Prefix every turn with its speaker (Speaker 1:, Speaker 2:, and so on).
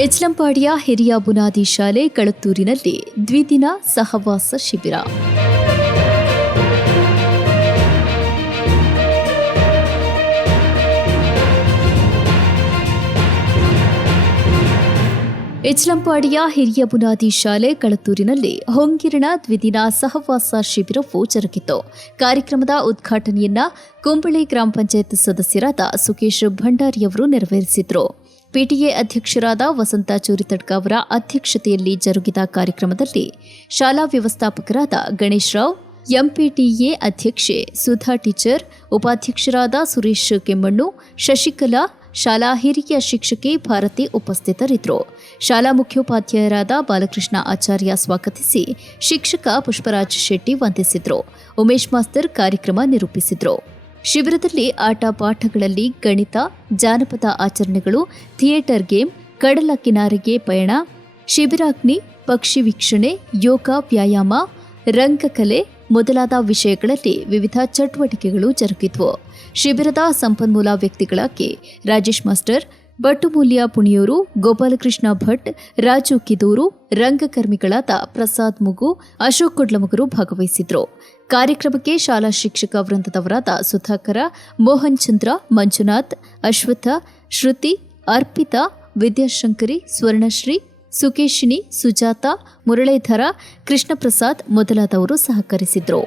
Speaker 1: ಎಚ್ಲಂಪಾಡಿಯ ಹಿರಿಯ ಬುನಾದಿ ಶಾಲೆ ಕಳತ್ತೂರಿನಲ್ಲಿ ದ್ವಿದಿನ ಸಹವಾಸ ಶಿಬಿರ. ಎಚ್ಲಂಪಾಡಿಯ ಹಿರಿಯ ಬುನಾದಿ ಶಾಲೆ ಕಳತ್ತೂರಿನಲ್ಲಿ ಹೊಂಗಿರಣ ದ್ವಿದಿನ ಸಹವಾಸ ಶಿಬಿರವು ಜರುಗಿತು. ಕಾರ್ಯಕ್ರಮದ ಉದ್ಘಾಟನೆಯನ್ನ ಕುಂಬಳೆ ಗ್ರಾಮ ಪಂಚಾಯತ್ ಸದಸ್ಯರಾದ ಸುಕೇಶ್ ಭಂಡಾರಿಯವರು ನೆರವೇರಿಸಿದ್ರು. ಪಿಟಿಎ ಅಧ್ಯಕ್ಷರಾದ ವಸಂತ ಚೂರಿತಡ್ಕ ಅವರ ಅಧ್ಯಕ್ಷತೆಯಲ್ಲಿ ಜರುಗಿದ ಕಾರ್ಯಕ್ರಮದಲ್ಲಿ ಶಾಲಾ ವ್ಯವಸ್ಥಾಪಕರಾದ ಗಣೇಶ್ ರಾವ್, ಎಂಪಿಟಿಎ ಅಧ್ಯಕ್ಷೆ ಸುಧಾ ಟೀಚರ್, ಉಪಾಧ್ಯಕ್ಷರಾದ ಸುರೇಶ್ ಕೆಮ್ಮಣ್ಣು, ಶಶಿಕಲಾ, ಶಾಲಾ ಹಿರಿಯ ಶಿಕ್ಷಕಿ ಭಾರತಿ ಉಪಸ್ಥಿತರಿದ್ದರು. ಶಾಲಾ ಮುಖ್ಯೋಪಾಧ್ಯಾಯರಾದ ಬಾಲಕೃಷ್ಣ ಆಚಾರ್ಯ ಸ್ವಾಗತಿಸಿ ಶಿಕ್ಷಕ ಪುಷ್ಪರಾಜ್ ಶೆಟ್ಟಿ ವಂದಿಸಿದರು. ಉಮೇಶ್ ಮಾಸ್ತರ್ ಕಾರ್ಯಕ್ರಮ ನಿರೂಪಿಸಿದ್ರು. ಶಿಬಿರದಲ್ಲಿ ಆಟ ಪಾಠಗಳಲ್ಲಿ ಗಣಿತ, ಜಾನಪದ ಆಚರಣೆಗಳು, ಥಿಯೇಟರ್ ಗೇಮ್, ಕಡಲ ಕಿನಾರಿಗೆ ಪಯಣ, ಶಿಬಿರಾಗ್ನಿ, ಪಕ್ಷಿ ವೀಕ್ಷಣೆ, ಯೋಗ, ವ್ಯಾಯಾಮ, ರಂಗಕಲೆ ಮೊದಲಾದ ವಿಷಯಗಳಲ್ಲಿ ವಿವಿಧ ಚಟುವಟಿಕೆಗಳು ಜರುಗಿದ್ವು. ಶಿಬಿರದ ಸಂಪನ್ಮೂಲ ವ್ಯಕ್ತಿಗಳಾಗಿ ರಾಜೇಶ್ ಮಾಸ್ಟರ್ ಬಟ್ಟುಮೂಲ್ಯ ಪುಣಿಯೂರು, ಗೋಪಾಲಕೃಷ್ಣ ಭಟ್, ರಾಜು ಕಿದೂರು, ರಂಗಕರ್ಮಿಗಳಾದ ಪ್ರಸಾದ್ ಮುಗು, ಅಶೋಕ್ ಕುಡ್ಲಮಗರು ಭಾಗವಹಿಸಿದ್ರು. ಕಾರ್ಯಕ್ರಮಕ್ಕೆ ಶಾಲಾ ಶಿಕ್ಷಕ ವೃಂದದವರಾದ ಸುಧಾಕರ, ಮೋಹನ್ ಚಂದ್ರ, ಮಂಜುನಾಥ್, ಅಶ್ವಥ, ಶ್ರುತಿ, ಅರ್ಪಿತಾ, ವಿದ್ಯಾಶಂಕರಿ, ಸ್ವರ್ಣಶ್ರೀ, ಸುಕೇಶಿನಿ, ಸುಜಾತ, ಮುರಳೀಧರ, ಕೃಷ್ಣಪ್ರಸಾದ್ ಮೊದಲಾದವರು ಸಹಕರಿಸಿದ್ರು.